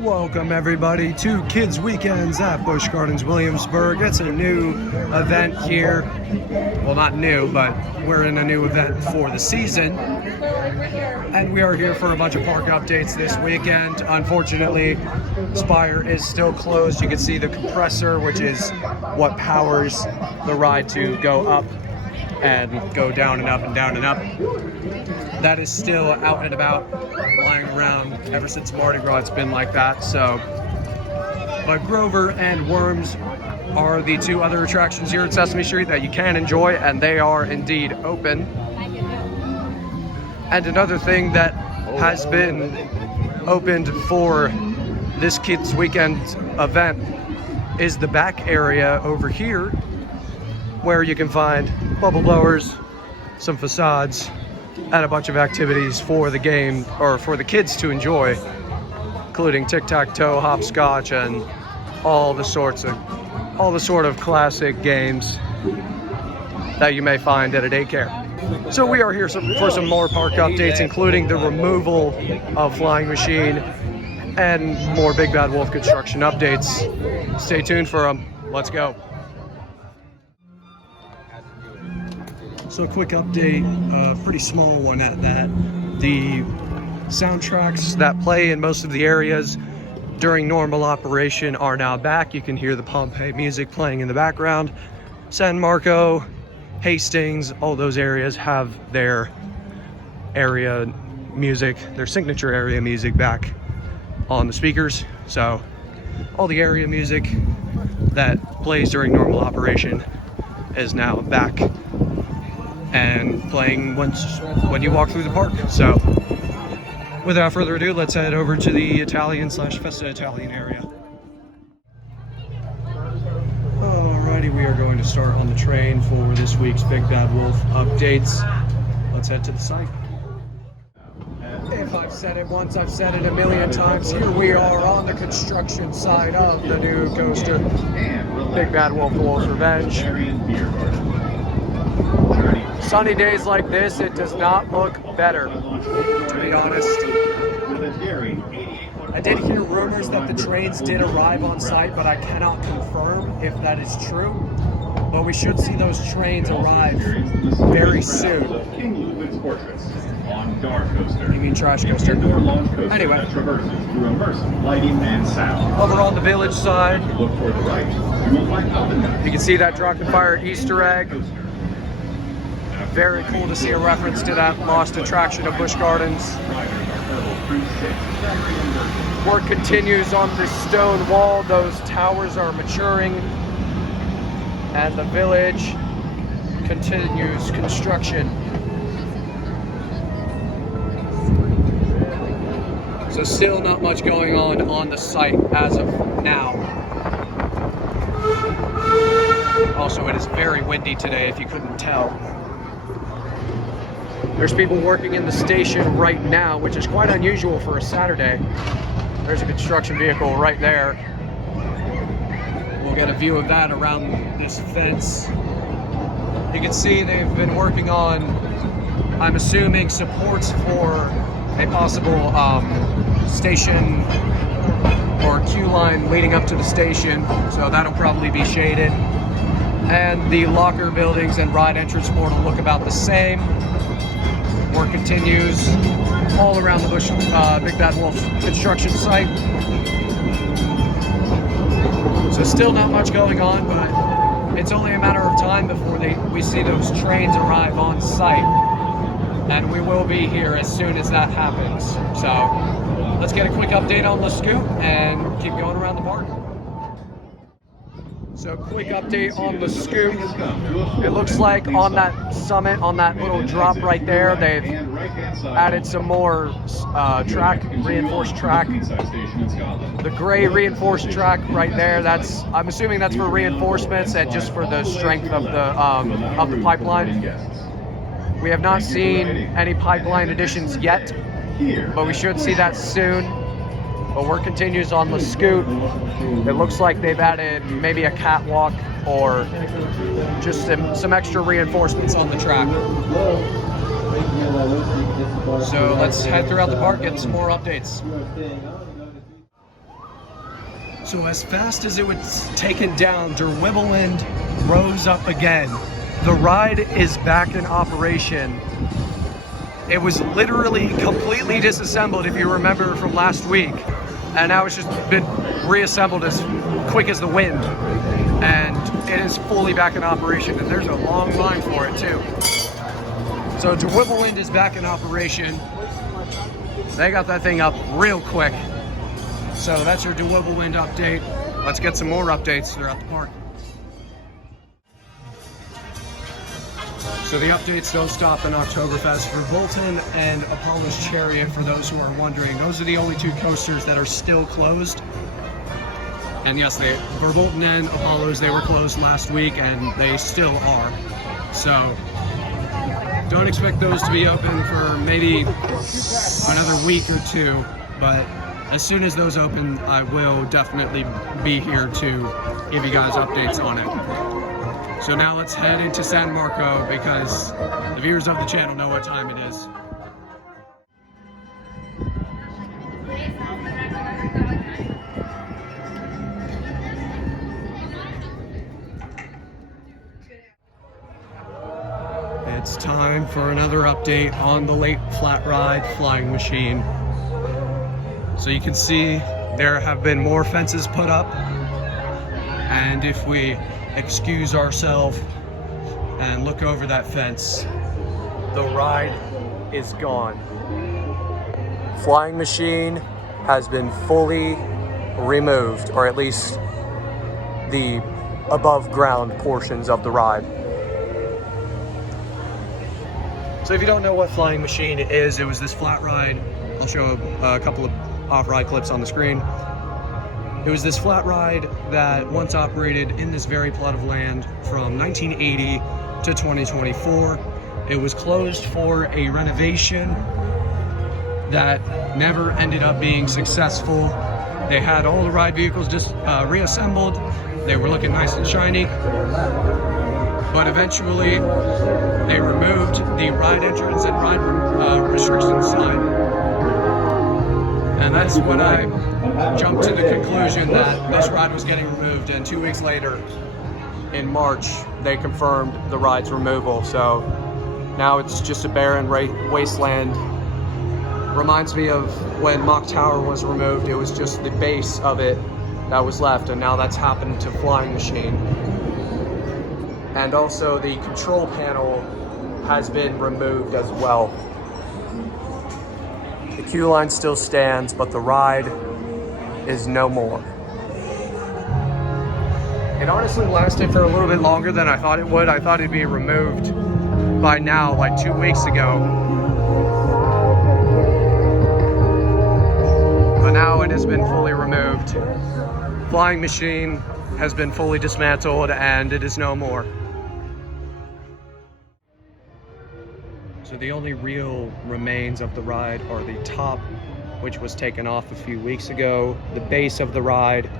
Welcome everybody to Kids Weekends at Busch Gardens, Williamsburg. It's a new event here. Well, not new, but we're in a new event for the season. And we are here for a bunch of park updates this weekend. Unfortunately, Spire is still closed. You can see the compressor, which is what powers the ride to go up and go down and up and down and up. That is still out and about, flying around. Ever since Mardi Gras, it's been like that. So, but Grover and Worms are the two other attractions here at Sesame Street that you can enjoy, and they are indeed open. And another thing that has been opened for this Kids Weekend event is the back area over here, where you can find bubble blowers, some facades, and a bunch of activities for the game, or for the kids to enjoy, including tic-tac-toe, hopscotch, and all the sort of classic games that you may find at a daycare. So we are here for some more park updates, including the removal of Flying Machine and more Big Bad Wolf construction updates. Stay tuned for them. Let's go. So a quick update, a pretty small one at that. The soundtracks that play in most of the areas during normal operation are now back. You can hear the Pompeii music playing in the background. San Marco, Hastings, all those areas have their area music, their signature area music back on the speakers. So all the area music that plays during normal operation is now back and playing when you walk through the park. So without further ado, let's head over to the Italian/Festa Italian area. Alrighty, we are going to start on the train for this week's Big Bad Wolf updates. Let's head to the site. If I've said it once, I've said it a million times. Here we are on the construction side of the new coaster, Big Bad Wolf: The Wolf's Revenge. Sunny days like this, it does not look better, to be honest. I did hear rumors that the trains did arrive on site, but I cannot confirm if that is true. But we should see those trains arrive very soon. You mean trash coaster? Anyway, over on the village side, you can see that Drop and Fire Easter egg. Very cool to see a reference to that lost attraction of Busch Gardens. Work continues on the stone wall. Those towers are maturing, and the village continues construction. So still not much going on the site as of now. Also, it is very windy today, if you couldn't tell. There's people working in the station right now, which is quite unusual for a Saturday. There's a construction vehicle right there. We'll get a view of that around this fence. You can see they've been working on, I'm assuming, supports for a possible station or queue line leading up to the station. So that'll probably be shaded. And the locker buildings and ride entrance board will look about the same. Work continues all around the Busch Big Bad Wolf construction site. So still not much going on, but it's only a matter of time before we see those trains arrive on site. And we will be here as soon as that happens. So let's get a quick update on the scoop and keep going around the park. So quick update on the scoop. It looks like on that summit, on that little drop right there, they've added some more reinforced track. The gray reinforced track right there, I'm assuming that's for reinforcements and just for the strength of the pipeline. We have not seen any pipeline additions yet, but we should see that soon. But work continues on the scoot. It looks like they've added maybe a catwalk or just some extra reinforcements on the track. So let's head throughout the park, get some more updates. So as fast as it was taken down, Der Wibbelwind rose up again. The ride is back in operation. It was literally completely disassembled, if you remember from last week. And now it's just been reassembled as quick as the wind. And it is fully back in operation. And there's a long line for it too. So Der Wibbelwind is back in operation. They got that thing up real quick. So that's your Der Wibbelwind update. Let's get some more updates throughout the park. So the updates don't stop in Oktoberfest for Bolton and Apollo's Chariot, for those who are wondering. Those are the only two coasters that are still closed. And yes, for Bolton and Apollo's, they were closed last week and they still are. So don't expect those to be open for maybe another week or two, but as soon as those open, I will definitely be here to give you guys updates on it. So now let's head into San Marco, because the viewers of the channel know what time it is. It's time for another update on the late flat ride flying machine. So you can see there have been more fences put up, and if we excuse ourselves and look over that fence, the ride is gone. Flying machine has been fully removed, or at least the above ground portions of the ride. So if you don't know what flying machine is, it was this flat ride. I'll show a couple of off-ride clips on the screen. It was this flat ride that once operated in this very plot of land from 1980 to 2024. It was closed for a renovation that never ended up being successful. They had all the ride vehicles just reassembled. They were looking nice and shiny. But eventually, they removed the ride entrance and ride restriction sign. And that's when I jumped to the conclusion that this ride was getting removed, and 2 weeks later, in March, they confirmed the ride's removal. So now it's just a barren wasteland. Reminds me of when Loch Tower was removed. It was just the base of it that was left, and now that's happened to Flying Machine. And also the control panel has been removed as well. The queue line still stands, but the ride is no more. It honestly lasted for a little bit longer than I thought it would. I thought it'd be removed by now, like 2 weeks ago. But now it has been fully removed. Flying Machine has been fully dismantled, and it is no more. So the only real remains of the ride are the top, which was taken off a few weeks ago, the base of the ride,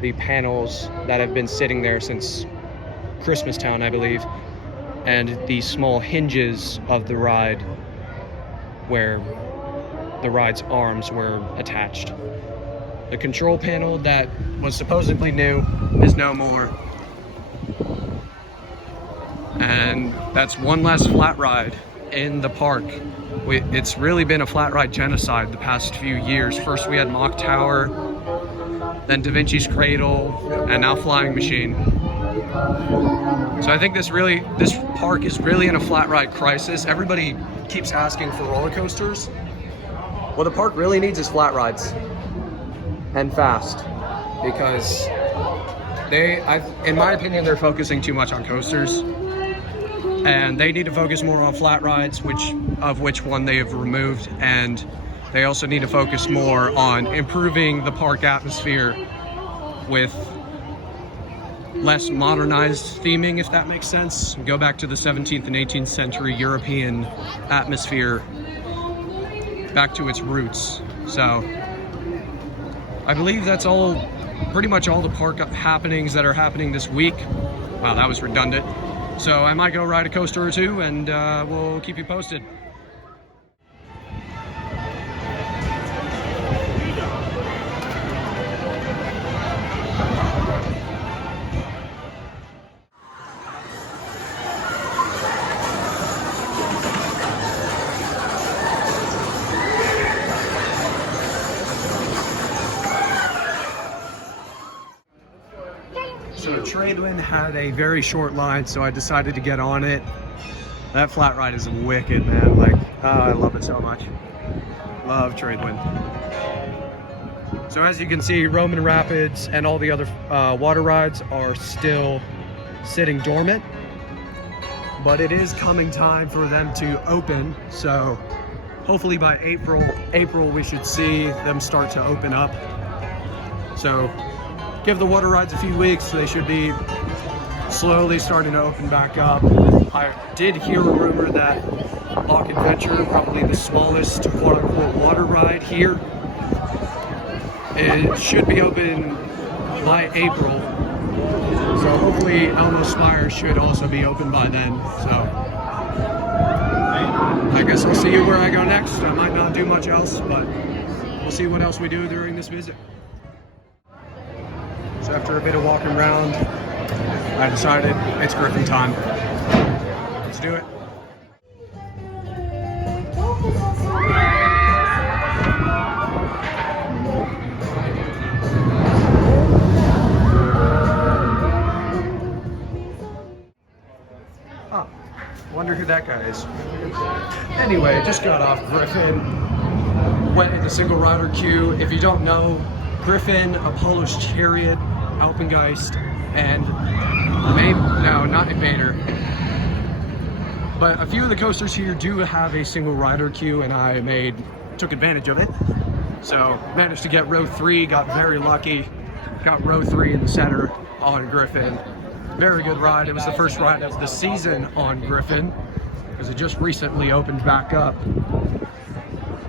the panels that have been sitting there since Christmastown, I believe, and the small hinges of the ride where the ride's arms were attached. The control panel that was supposedly new is no more. And that's one less flat ride in the park. It's really been a flat ride genocide the past few years. First we had Loch Tower, then Da Vinci's Cradle, and now Flying Machine. So I think this park is really in a flat ride crisis. Everybody keeps asking for roller coasters. What the park really needs is flat rides, and fast, because in my opinion, they're focusing too much on coasters. And they need to focus more on flat rides, which one they have removed, and they also need to focus more on improving the park atmosphere with less modernized theming, if that makes sense. Go back to the 17th and 18th century European atmosphere, back to its roots. So I believe that's pretty much all the park happenings that are happening this week. Wow, that was redundant. So I might go ride a coaster or two, and we'll keep you posted. So Tradewind had a very short line, so I decided to get on it. That flat ride is wicked, man. Like, I love it so much. Love Tradewind. So as you can see, Roman Rapids and all the other water rides are still sitting dormant, but it is coming time for them to open. So hopefully by April we should see them start to open up. So give the water rides a few weeks, they should be slowly starting to open back up. I did hear a rumor that Loch Adventure, probably the smallest quote-unquote water ride here, it should be open by April. So hopefully Elmo Spire should also be open by then. So I guess I'll see you where I go next. I might not do much else, but we'll see what else we do during this visit. So after a bit of walking around, I decided it's Griffin time. Let's do it. Oh, wonder who that guy is. Anyway, just got off Griffin, went in the single rider queue. If you don't know, Griffin, Apollo's Chariot, Alpengeist, and not Invader. But a few of the coasters here do have a single rider queue, and I took advantage of it. So managed to get row 3, got very lucky. Got row 3 in the center on Griffin. Very good ride. It was the first ride of the season on Griffin, because it just recently opened back up.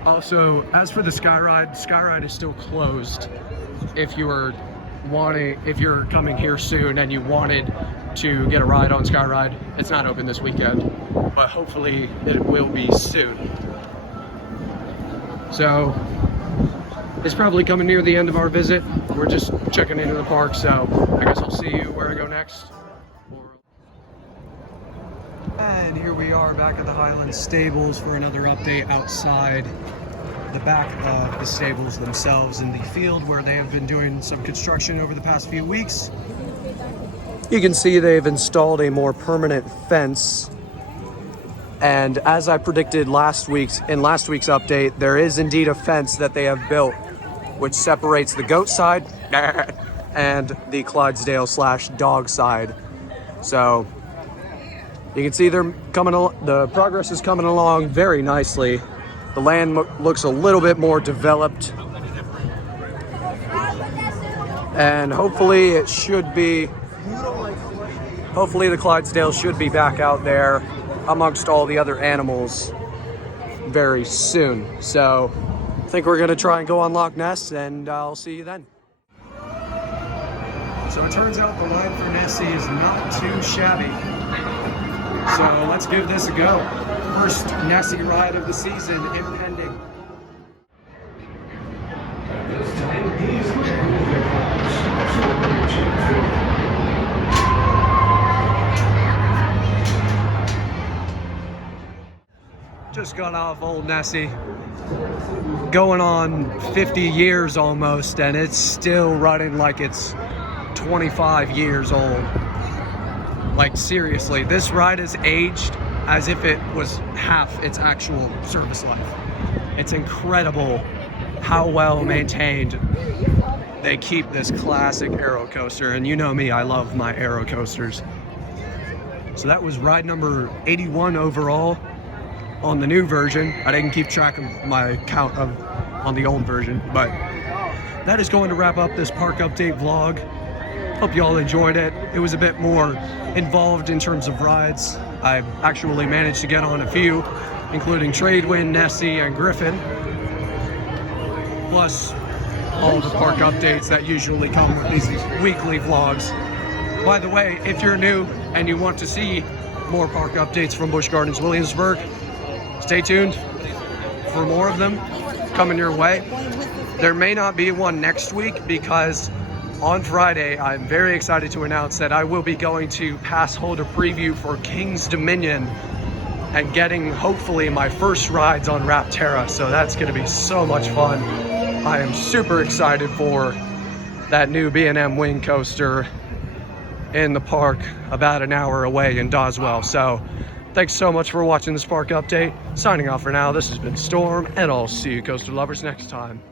Also, as for the Skyride is still closed. If you're coming here soon and you wanted to get a ride on Skyride, it's not open this weekend, but hopefully it will be soon. So it's probably coming near the end of our visit. We're just checking into the park, so I guess I'll see you where I go next. And here we are back at the Highland Stables for another update outside the back of the stables themselves in the field where they have been doing some construction over the past few weeks. You can see they've installed a more permanent fence, and as I predicted in last week's update, there is indeed a fence that they have built which separates the goat side and the Clydesdale/dog side. So you can see the progress is coming along very nicely. The land looks a little bit more developed, and hopefully the Clydesdale should be back out there amongst all the other animals very soon. So I think we're gonna try and go on Loch Ness, and I'll see you then. So it turns out the line for Nessie is not too shabby. So let's give this a go. First Nessie ride of the season impending. Just got off old Nessie. Going on 50 years almost, and it's still running like it's 25 years old. Like seriously, this ride is aged as if it was half its actual service life. It's incredible how well maintained they keep this classic aero coaster, and you know me, I love my aero coasters. So that was ride number 81 overall on the new version. I didn't keep track of my count on the old version, but that is going to wrap up this park update vlog. Hope you all enjoyed it. It was a bit more involved in terms of rides. I actually managed to get on a few, including Tradewind, Nessie, and Griffin, plus all the park updates that usually come with these weekly vlogs. By the way, if you're new and you want to see more park updates from Busch Gardens Williamsburg, stay tuned for more of them coming your way. There may not be one next week because on Friday, I'm very excited to announce that I will be going to pass holder preview for King's Dominion and getting hopefully my first rides on Rapterra. So that's gonna be so much fun. I am super excited for that new B&M wing coaster. in the park about an hour away in Doswell. So thanks so much for watching this park update. Signing off for now, this has been Storm, and I'll see you coaster lovers next time.